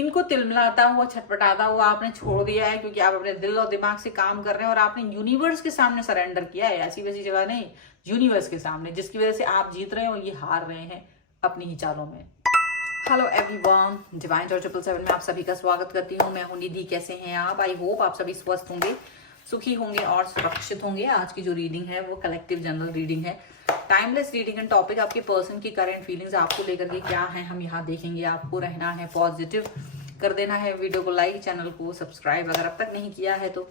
इनको तिलमिलाता हुआ छटपटाता हुआ आपने छोड़ दिया है, क्योंकि आप अपने दिल और दिमाग से काम कर रहे हैं और आपने यूनिवर्स के सामने सरेंडर किया है, ऐसी वैसी जगह नहीं, यूनिवर्स के सामने, जिसकी वजह से आप जीत रहे हैं और ये हार रहे हैं अपनी ही चालों में। हेलो एवरीवन, डिवाइन टॉर्च 777 में आप सभी का स्वागत करती हूँ। मैं हूं निधि। कैसे हैं आप? आई होप आप सभी स्वस्थ होंगे, सुखी होंगे और सुरक्षित होंगे। आज की जो रीडिंग है वो कलेक्टिव जनरल रीडिंग है, टाइमलेस रीडिंग एंड टॉपिक आपके पर्सन की करंट फीलिंग्स आपको लेकर के क्या है हम यहाँ देखेंगे। आपको रहना है पॉजिटिव, कर देना है वीडियो को लाइक, चैनल को सब्सक्राइब अगर अब तक नहीं किया है तो।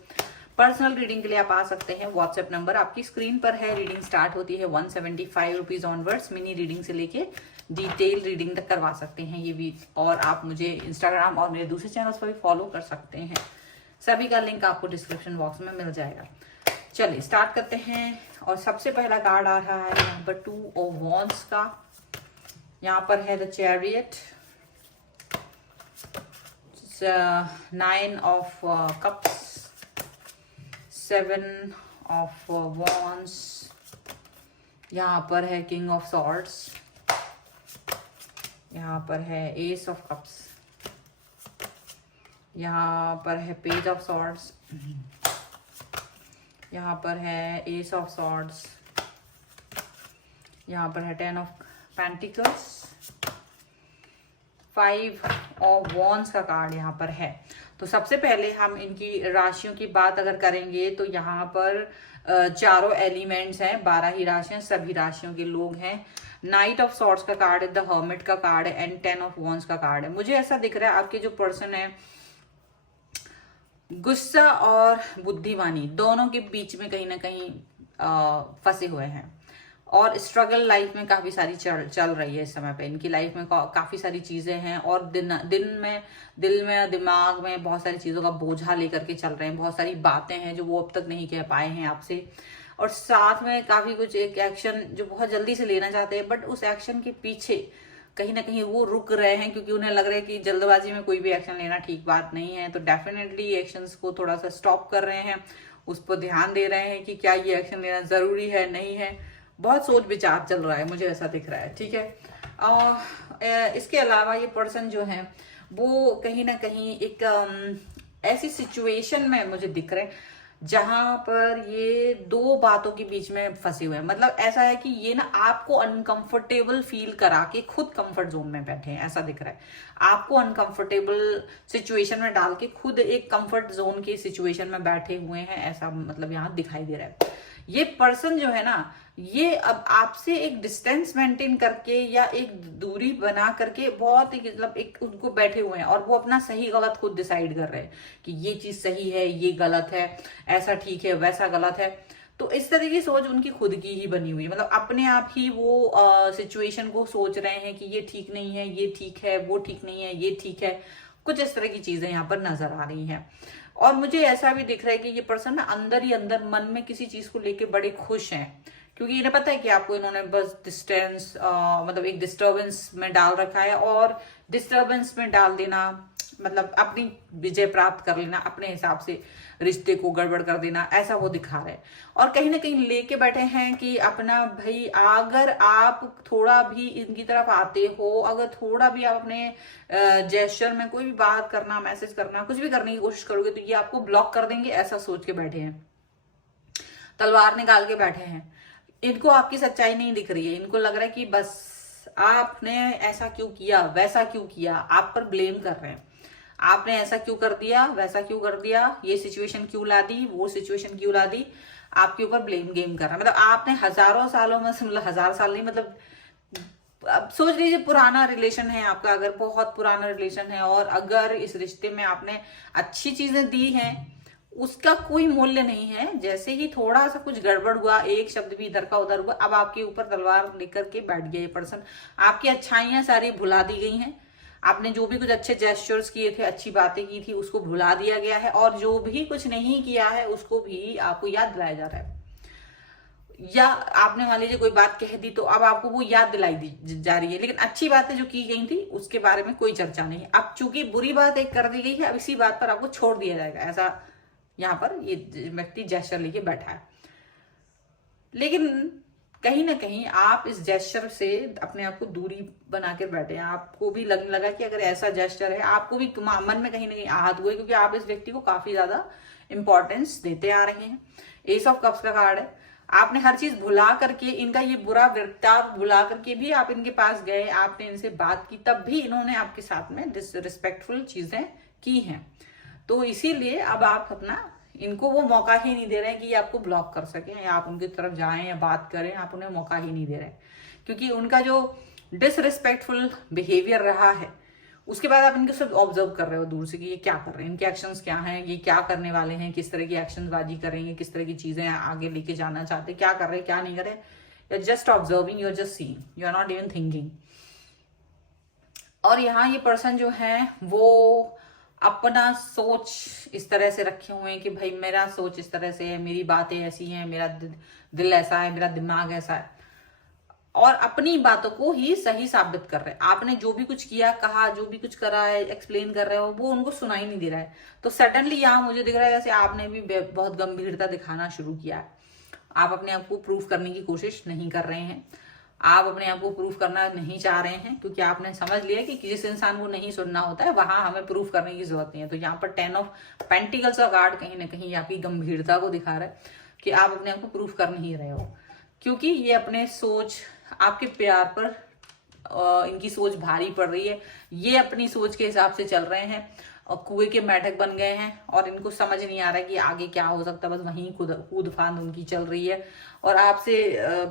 पर्सनल रीडिंग के लिए आप आ सकते हैं, व्हाट्सएप नंबर आपकी स्क्रीन पर है। रीडिंग स्टार्ट होती है 175 रुपीज ऑनवर्ड्स। मिनी रीडिंग से लेके डिटेल रीडिंग तक करवा सकते हैं ये भी। और आप मुझे इंस्टाग्राम और मेरे दूसरे चैनल्स पर भी फॉलो कर सकते हैं, सभी का लिंक आपको डिस्क्रिप्शन बॉक्स में मिल जाएगा। चलिए स्टार्ट करते हैं। और सबसे पहला कार्ड आ रहा है यहाँ पर 2 ऑफ वॉन्ड्स का। यहाँ पर है the chariot, 9 of cups, 7 of wands, यहाँ पर है किंग ऑफ सॉर्ड्स, यहाँ पर है एस ऑफ कप्स, यहाँ पर है पेज ऑफ सॉर्ड्स, यहाँ पर है एस ऑफ सॉर्ड्स, यहाँ पर है 10 ऑफ पेंटिकल्स, 5 ऑफ वॉन्ड्स का कार्ड यहाँ पर है। तो सबसे पहले हम इनकी राशियों की बात अगर करेंगे तो यहाँ पर चारों एलिमेंट्स हैं, 12 ही राशियां, सभी राशियों के लोग हैं। नाइट ऑफ सॉर्ड्स का कार्ड है, द हर्मिट का कार्ड है एंड 10 ऑफ वॉन्ड्स का कार्ड है। मुझे ऐसा दिख रहा है आपके जो पर्सन है गुस्सा और बुद्धिमानी दोनों के बीच में कहीं ना कहीं फंसे हुए हैं और स्ट्रगल लाइफ में काफी सारी चल रही है इस समय पे। इनकी लाइफ में काफी सारी चीजें हैं और दिल में दिमाग में बहुत सारी चीजों का बोझा लेकर के चल रहे हैं। बहुत सारी बातें हैं जो वो अब तक नहीं कह पाए हैं आपसे, और साथ में काफी कुछ एक एक्शन जो बहुत जल्दी से लेना चाहते हैं, बट उस एक्शन के पीछे कहीं ना कहीं वो रुक रहे हैं क्योंकि उन्हें लग रहा है कि जल्दबाजी में कोई भी एक्शन लेना ठीक बात नहीं है। तो डेफिनेटली एक्शंस को थोड़ा सा स्टॉप कर रहे हैं, उस पर ध्यान दे रहे हैं कि क्या ये एक्शन लेना जरूरी है, नहीं है। बहुत सोच विचार चल रहा है, मुझे ऐसा दिख रहा है, ठीक है। और इसके अलावा ये पर्सन जो है वो कहीं ना कहीं एक ऐसी सिचुएशन में मुझे दिख रहे हैं जहां पर ये दो बातों के बीच में फंसे हुए हैं। मतलब ऐसा है कि ये ना आपको अनकंफर्टेबल फील करा के खुद कंफर्ट जोन में बैठे हैं, ऐसा दिख रहा है। आपको अनकंफर्टेबल सिचुएशन में डाल के खुद एक कंफर्ट जोन की सिचुएशन में बैठे हुए हैं, ऐसा मतलब यहाँ दिखाई दे रहा है। ये पर्सन जो है ना, ये अब आपसे एक डिस्टेंस मेंटेन करके या एक दूरी बना करके बहुत ही मतलब एक उनको बैठे हुए हैं और वो अपना सही गलत खुद डिसाइड कर रहे हैं कि ये चीज सही है, ये गलत है, ऐसा ठीक है, वैसा गलत है। तो इस तरह की सोच उनकी खुद की ही बनी हुई है। मतलब अपने आप ही वो सिचुएशन को सोच रहे हैं कि ये ठीक नहीं है, ये ठीक है, वो ठीक नहीं है, ये ठीक है। कुछ इस तरह की चीजें यहाँ पर नजर आ रही हैं। और मुझे ऐसा भी दिख रहा है कि ये पर्सन ना अंदर ही अंदर मन में किसी चीज को लेके बड़े खुश हैं, क्योंकि इन्हें पता है कि आपको इन्होंने बस डिस्टेंस मतलब एक डिस्टर्बेंस में डाल रखा है। और डिस्टर्बेंस में डाल देना मतलब अपनी विजय प्राप्त कर लेना, अपने हिसाब से रिश्ते को गड़बड़ कर देना, ऐसा वो दिखा रहे हैं। और कहीं ना कहीं लेके बैठे हैं कि अपना भाई अगर आप थोड़ा भी इनकी तरफ आते हो, अगर थोड़ा भी आप अपने जेस्चर में कोई भी बात करना, मैसेज करना, कुछ भी करने की कोशिश करोगे तो ये आपको ब्लॉक कर देंगे, ऐसा सोच के बैठे हैं, तलवार निकाल के बैठे हैं। इनको आपकी सच्चाई नहीं दिख रही है। इनको लग रहा है कि बस आपने ऐसा क्यों किया, वैसा क्यों किया, आप पर ब्लेम कर रहे हैं। आपने ऐसा क्यों कर दिया, वैसा क्यों कर दिया, ये सिचुएशन क्यों ला दी, वो सिचुएशन क्यों ला दी, आपके ऊपर ब्लेम गेम कर रहा है। मतलब आपने हजारों सालों में, मतलब 1000 साल नहीं, मतलब अब सोच लीजिए पुराना रिलेशन है आपका, अगर बहुत पुराना रिलेशन है और अगर इस रिश्ते में आपने अच्छी चीजें दी हैं, उसका कोई मूल्य नहीं है। जैसे ही थोड़ा सा कुछ गड़बड़ हुआ, एक शब्द भी इधर का उधर हुआ, अब आपके ऊपर तलवार लेकर के बैठ गया ये पर्सन। आपकी अच्छाइयां सारी भुला दी गई हैं। आपने जो भी कुछ अच्छे जेस्चर्स किए थे, अच्छी बातें की थी, उसको भुला दिया गया है। और जो भी कुछ नहीं किया है उसको भी आपको याद दिलाया जा रहा है। या आपने मान लीजिए कोई बात कह दी तो अब आपको वो याद दिलाई दी जा रही है, लेकिन अच्छी बातें जो की गई थी उसके बारे में कोई चर्चा नहीं है। अब चूंकि बुरी बात एक कर दी गई है, अब इसी बात पर आपको छोड़ दिया जाएगा, ऐसा यहाँ पर ये व्यक्ति जेस्चर लेके बैठा है। लेकिन कहीं ना कहीं आप इस जेस्चर से अपने आप को दूरी बना कर बैठे हैं। आपको भी लगने लगा कि अगर ऐसा जेस्चर है, आपको भी मन में कहीं ना कहीं आहत हुए, क्योंकि आप इस व्यक्ति को काफी ज्यादा इंपॉर्टेंस देते आ रहे हैं। एस ऑफ कप्स का कार्ड है। आपने हर चीज भुला करके, इनका ये बुरा बर्ताव भुला करके भी आप इनके पास गए, आपने इनसे बात की, तब भी इन्होंने आपके साथ में डिसरिस्पेक्टफुल चीजें की हैं। तो इसीलिए अब आप अपना इनको वो मौका ही नहीं दे रहे हैं कि ये आपको ब्लॉक कर सकें या आप उनकी तरफ जाएं या बात करें, आप उन्हें मौका ही नहीं दे रहे हैं। क्योंकि उनका जो डिसरिस्पेक्टफुल बिहेवियर रहा है, उसके बाद आप इनको सिर्फ ऑब्जर्व कर रहे हो दूर से कि ये क्या कर रहे हैं, इनके एक्शंस क्या हैं, ये क्या करने वाले हैं, किस तरह की एक्शनबाजी करेंगे, किस तरह की चीजें आगे लेके जाना चाहते, क्या कर रहे हैं, क्या नहीं कर रहे। You are just observing, you are just seeing, you are not even thinking. और यहाँ ये पर्सन जो है वो अपना सोच इस तरह से रखे हुए हैं कि भाई मेरा सोच इस तरह से है, मेरी बातें ऐसी हैं, मेरा दिल ऐसा है, मेरा दिमाग ऐसा है, और अपनी बातों को ही सही साबित कर रहे हैं। आपने जो भी कुछ किया, कहा, जो भी कुछ करा है, एक्सप्लेन कर रहे हो, वो उनको सुनाई नहीं दे रहा है। तो सडनली यहाँ मुझे दिख रहा है जैसे आपने भी बहुत गंभीरता दिखाना शुरू किया है। आप अपने आप को प्रूव करने की कोशिश नहीं कर रहे हैं, आप अपने आप को प्रूफ करना नहीं चाह रहे हैं, क्योंकि आपने समझ लिया कि जिस इंसान को नहीं सुनना होता है वहां हमें प्रूफ करने की जरूरत नहीं है। तो यहाँ पर 10 ऑफ पेंटिकल्स का कार्ड कहीं ना कहीं आपकी गंभीरता को दिखा रहा है कि आप अपने आप को प्रूफ कर नहीं रहे हो, क्योंकि ये अपने सोच, आपके प्यार पर इनकी सोच भारी पड़ रही है। ये अपनी सोच के हिसाब से चल रहे हैं और कुएं के मेढक बन गए हैं, और इनको समझ नहीं आ रहा है कि आगे क्या हो सकता है। बस वहीं कूद फांद उनकी चल रही है, और आपसे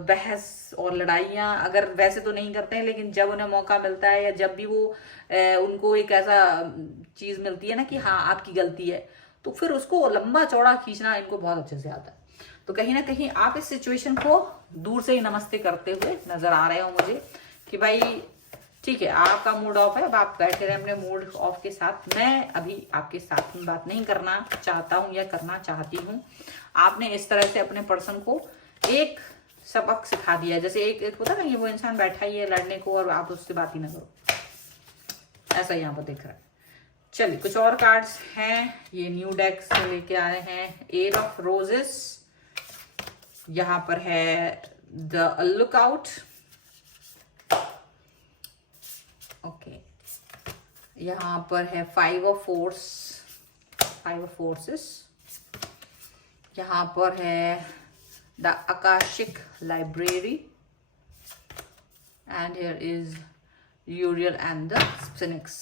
बहस और लड़ाइयाँ अगर वैसे तो नहीं करते हैं, लेकिन जब उन्हें मौका मिलता है या जब भी वो उनको एक ऐसा चीज मिलती है ना कि हाँ आपकी गलती है, तो फिर उसको लंबा चौड़ा खींचना इनको बहुत अच्छे से आता है। तो कहीं ना कहीं आप इस सिचुएशन को दूर से ही नमस्ते करते हुए नजर आ रहे हो मुझे कि भाई ठीक है, आपका मूड ऑफ है, अब आप बैठे रहे अपने मूड ऑफ के साथ। मैं अभी आपके साथ में बात नहीं करना चाहता हूं या करना चाहती हूं। आपने इस तरह से अपने पर्सन को एक सबक सिखा दिया, जैसे एक होता ना कि वो इंसान बैठा ही है लड़ने को और आप उससे बात ही ना करो, ऐसा यहाँ पर दिख रहा है। चलिए कुछ और कार्ड्स हैं, ये न्यू डेक से लेके आ रहे हैं। 8 ऑफ रोजेस, यहाँ पर है द लुकआउट, ओके। यहाँ पर है 5 ऑफ फोर्सेस, यहाँ पर है the Akashic library, and here is Uriel and the sphinx,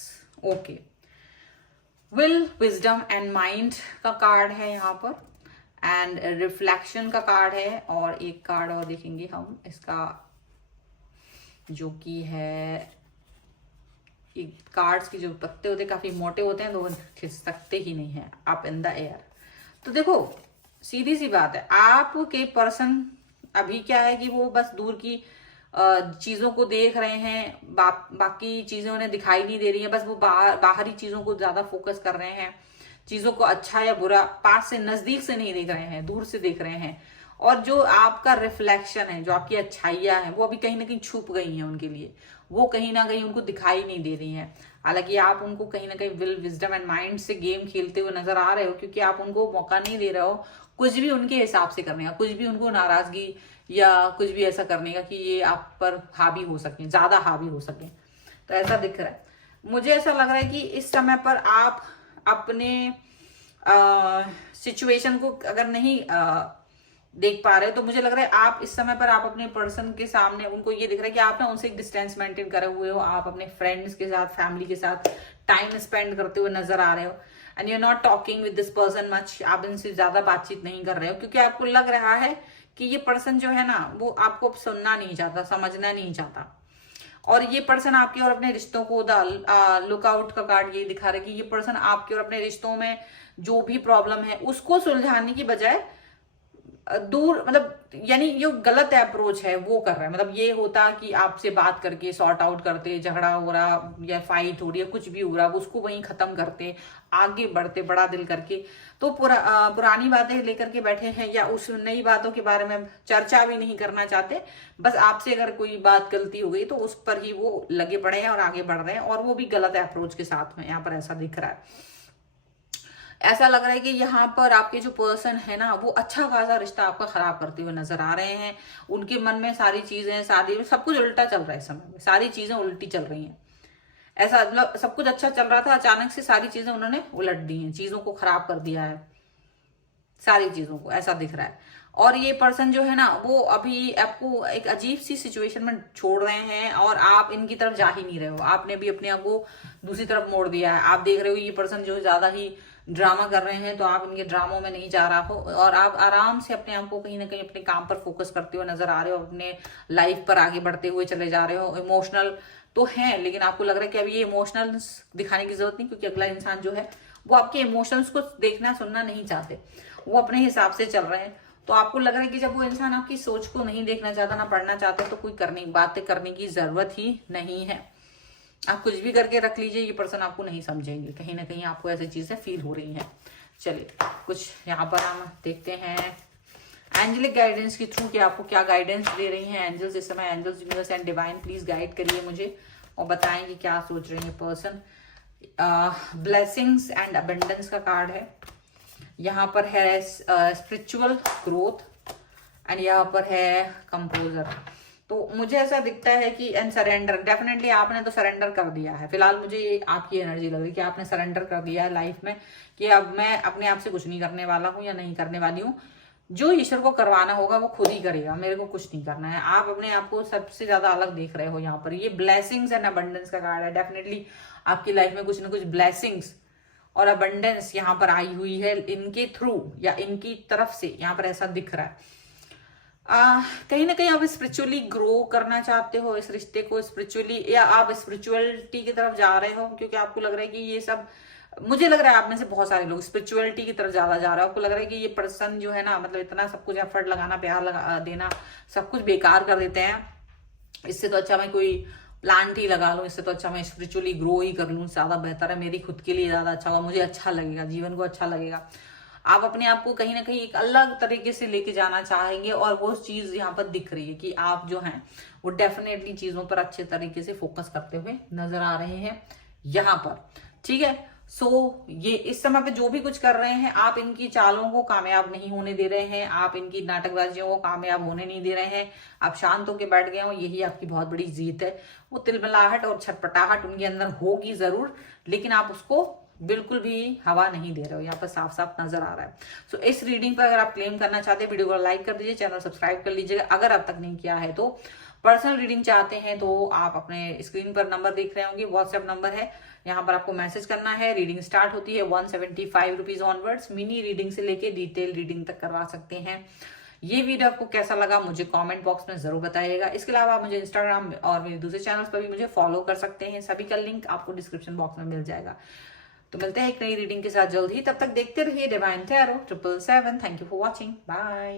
okay. Will, wisdom and mind का कार्ड है यहाँ पर, एंड रिफ्लेक्शन का कार्ड है, और एक कार्ड और देखेंगे हम इसका, जो कि है कार्ड्स की जो पत्ते होते हैं काफी मोटे होते हैं, तो वो खिंच सकते ही नहीं है, अप इन द एयर। तो देखो सीधी सी बात है, आपके पर्सन अभी क्या है कि वो बस दूर की चीजों को देख रहे हैं, बाकी चीजें उन्हें दिखाई नहीं दे रही है, बस वो बाहरी चीजों को ज्यादा फोकस कर रहे हैं, चीजों को अच्छा या बुरा पास से नजदीक से नहीं देख रहे हैं, दूर से देख रहे हैं। और जो आपका रिफ्लेक्शन है, जो आपकी अच्छाइयां हैं, वो अभी कहीं ना कहीं छुप गई हैं उनके लिए, वो कहीं ना कहीं उनको दिखाई नहीं दे रही हैं। हालांकि आप उनको कहीं ना कहीं विल, विजडम एंड माइंड से गेम खेलते हुए नजर आ रहे हो, क्योंकि आप उनको मौका नहीं दे रहे हो कुछ भी उनके हिसाब से करने का, कुछ भी उनको नाराजगी या कुछ भी ऐसा करने का कि ये आप पर हावी हो सके, ज्यादा हावी हो सके। तो ऐसा दिख रहा है मुझे। ऐसा लग रहा है कि इस समय पर आप अपने सिचुएशन को अगर नहीं देख पा रहे, तो मुझे लग रहा है आप इस समय पर आप अपने पर्सन के सामने, उनको ये दिख रहा है कि आप ना उनसे एक डिस्टेंस मेंटेन करे हुए हो, आप अपने फ्रेंड्स के साथ, फैमिली के साथ टाइम स्पेंड करते हुए नजर आ रहे हो, and you are not talking with this person much, आप इनसे ज्यादा बातचीत नहीं कर रहे हो, क्योंकि आपको लग रहा है कि ये पर्सन जो है ना वो आपको सुनना नहीं चाहता, समझना नहीं चाहता। और ये पर्सन आपके और अपने रिश्तों को, लुकआउट का कार्ड ये दिखा रहा है कि ये पर्सन आपके और अपने रिश्तों में जो भी प्रॉब्लम है उसको सुलझाने की बजाय दूर, मतलब यानी जो गलत अप्रोच है वो कर रहा है। मतलब ये होता कि आपसे बात करके सॉर्ट आउट करते, झगड़ा हो रहा या फाइट हो रही है, कुछ भी हो रहा, उसको वहीं खत्म करते, आगे बढ़ते बड़ा दिल करके। तो पुरानी बातें लेकर के बैठे हैं, या उस नई बातों के बारे में चर्चा भी नहीं करना चाहते, बस आपसे अगर कोई बात गलती हो गई तो उस पर ही वो लगे पड़े हैं और आगे बढ़ रहे हैं, और वो भी गलत अप्रोच के साथ में, यहाँ पर ऐसा दिख रहा है। ऐसा लग रहा है कि यहाँ पर आपके जो पर्सन है ना, वो अच्छा खासा रिश्ता आपका खराब करते हुए नजर आ रहे हैं। उनके मन में सारी चीजें, सारी सब कुछ उल्टा चल रहा है इस समय में, सारी चीजें उल्टी चल रही हैं। ऐसा मतलब सब कुछ अच्छा चल रहा था, अचानक से सारी चीजें उन्होंने उलट दी हैं, चीजों को खराब कर दिया है, सारी चीजों को, ऐसा दिख रहा है। और ये पर्सन जो है ना, वो अभी आपको एक अजीब सी सिचुएशन में छोड़ रहे हैं और आप इनकी तरफ जा ही नहीं रहे हो। आपने भी अपने आप को दूसरी तरफ मोड़ दिया है। आप देख रहे हो ये पर्सन जो ज्यादा ही ड्रामा कर रहे हैं, तो आप इनके ड्रामों में नहीं जा रहा हो और आप आराम से अपने आप को कहीं ना कहीं अपने काम पर फोकस करते हुए नजर आ रहे हो, अपने लाइफ पर आगे बढ़ते हुए चले जा रहे हो। इमोशनल तो है, लेकिन आपको लग रहा है कि अभी ये इमोशनल दिखाने की जरूरत नहीं, क्योंकि अगला इंसान जो है वो आपके इमोशंस को देखना सुनना नहीं चाहते, वो अपने हिसाब से चल रहे हैं। तो आपको लग रहा है कि जब वो इंसान आपकी सोच को नहीं देखना चाहता, ना पढ़ना चाहता, तो कोई बातें करने की जरूरत ही नहीं है। आप कुछ भी करके रख लीजिए, ये पर्सन आपको नहीं समझेंगे। कहीं ना कहीं आपको ऐसी चीजें फील हो रही हैं। चलिए कुछ यहाँ पर हम देखते हैं एंजेलिक गाइडेंस के थ्रू कि आपको क्या गाइडेंस दे रही हैं एंजल्स इस समय। Angels, universe and divine, please guide करिए मुझे और बताएं कि क्या सोच रहे हैं पर्सन। ब्लेसिंग्स एंड अबेंडेंस का कार्ड है, यहाँ पर है स्पिरिचुअल ग्रोथ एंड यहाँ पर है कंपोजर। तो मुझे ऐसा दिखता है कि एंड सरेंडर, डेफिनेटली आपने तो सरेंडर कर दिया है। फिलहाल मुझे आपकी एनर्जी लग रही है कि आपने सरेंडर कर दिया है लाइफ में, कि अब मैं अपने आप से कुछ नहीं करने वाला हूँ या नहीं करने वाली हूँ। जो ईश्वर को करवाना होगा वो खुद ही करेगा, मेरे को कुछ नहीं करना है। आप अपने आप को सबसे ज्यादा अलग देख रहे हो यहाँ पर। ये ब्लेसिंग्स एंड अबंडेंस का कार्ड है। डेफिनेटली आपकी लाइफ में कुछ ना कुछ ब्लेसिंग्स और अबंडेंस यहाँ पर आई हुई है इनके थ्रू या इनकी तरफ से, यहाँ पर ऐसा दिख रहा है। कहीं ना कहीं आप स्पिरिचुअली ग्रो करना चाहते हो इस रिश्ते को स्पिरिचुअली, या आप स्पिरिचुअलिटी की तरफ जा रहे हो, क्योंकि आपको लग रहा है कि ये सब, मुझे लग रहा है आप में से बहुत सारे लोग स्पिरिचुअलिटी की तरफ ज्यादा जा रहे हो। आपको लग रहा है कि ये पर्सन जो है ना, मतलब इतना सब कुछ एफर्ट लगाना, प्यार लगा देना, सब कुछ बेकार कर देते हैं। इससे तो अच्छा मैं कोई प्लांट ही लगा लूं, इससे तो अच्छा मैं स्पिरिचुअली ग्रो ही कर लूं, ज्यादा बेहतर है, मेरी खुद के लिए ज्यादा अच्छा होगा, मुझे अच्छा लगेगा, जीवन को अच्छा लगेगा। आप अपने आप को कहीं ना कहीं एक अलग तरीके से लेके जाना चाहेंगे और वो चीज यहाँ पर दिख रही है कि आप जो हैं वो डेफिनेटली चीजों पर अच्छे तरीके से फोकस करते हुए नजर आ रहे हैं यहाँ पर। ठीक है, ये इस समय पे जो भी कुछ कर रहे हैं, आप इनकी चालों को कामयाब नहीं होने दे रहे हैं, आप इनकी नाटकबाजियों को कामयाब होने नहीं दे रहे हैं। आप शांत होकर बैठ गए हो, यही आपकी बहुत बड़ी जीत है। वो तिलमिलाहट और छटपटाहट उनके अंदर होगी जरूर, लेकिन आप उसको बिल्कुल भी हवा नहीं दे रहे हो, यहाँ पर साफ साफ नजर आ रहा है। सो इस रीडिंग पर अगर आप क्लेम करना चाहते हैं, वीडियो को लाइक कर दीजिए, चैनल सब्सक्राइब कर लीजिएगा अगर अब तक नहीं किया है तो। पर्सनल रीडिंग चाहते हैं तो आप अपने स्क्रीन पर नंबर देख रहे होंगे, व्हाट्सएप नंबर है, यहाँ पर आपको मैसेज करना है। रीडिंग स्टार्ट होती है 175 रुपीज ऑनवर्ड्स। मिनी रीडिंग से लेके डिटेल रीडिंग तक करवा सकते हैं। ये वीडियो आपको कैसा लगा मुझे कमेंट बॉक्स में जरूर बताइएगा। इसके अलावा आप मुझे इंस्टाग्राम और मेरे दूसरे चैनल्स पर भी मुझे फॉलो कर सकते हैं, सभी का लिंक आपको डिस्क्रिप्शन बॉक्स में मिल जाएगा। तो मिलते हैं एक नई रीडिंग के साथ जल्द ही, तब तक देखते रहिए divine tarot 777। Thank you for watching, bye.